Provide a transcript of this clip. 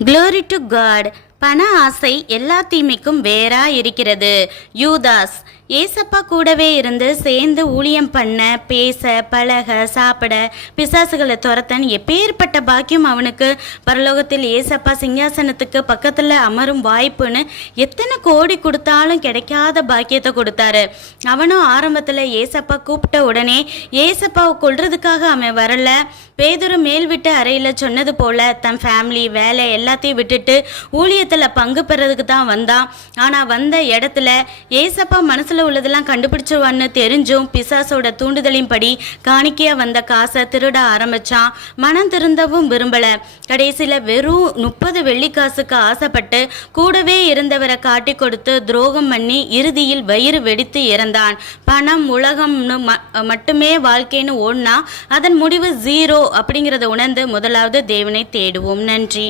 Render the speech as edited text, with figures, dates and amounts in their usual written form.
Glory to God. பண ஆசை எல்லா தீமைக்கும் வேறா இருக்கிறது. யூதாஸ் ஏசப்பா கூடவே இருந்து சேர்ந்து ஊழியம் பண்ண, பேச, பழக, சாப்பிட, பிசாசுகளை துரத்தன் எப்பேற்பட்ட பாக்கியம் அவனுக்கு. பரலோகத்தில் ஏசப்பா சிங்காசனத்துக்கு பக்கத்தில் அமரும் வாய்ப்புன்னு எத்தனை கோடி கொடுத்தாலும் கிடைக்காத பாக்கியத்தை கொடுத்தாரு. அவனும் ஆரம்பத்தில் ஏசப்பா கூப்பிட்ட உடனே ஏசப்பாவை கொல்றதுக்காக அவன் வரல. பேதுரு மேல் விட்டு அறையில் சொன்னது போல தன் ஃபேமிலி, வேலை எல்லாத்தையும் விட்டுட்டு ஊழியத்தில் பங்கு பெறதுக்கு தான் வந்தான். ஆனால் வந்த இடத்துல ஏசப்பா மனசில் உள்ளதெல்லாம் கண்டுபிடிச்சிருவான்னு தெரிஞ்சும் பிசாசோட தூண்டுதலின்படி காணிக்கையாக வந்த காசை திருட ஆரம்பிச்சான். மனம் திருந்தவும் விரும்பலை. கடைசியில் வெறும் 30 வெள்ளிக்காசுக்கு ஆசைப்பட்டு கூடவே இருந்தவரை காட்டி கொடுத்து துரோகம் பண்ணி இறுதியில் வயிறு வெடித்து இறந்தான். பணம், உலகம்னு மட்டுமே வாழ்க்கைன்னு ஓடினா அதன் முடிவு 0 அப்படிங்கிறத உணர்ந்து முதலாவது தேவனை தேடுவோம். நன்றி.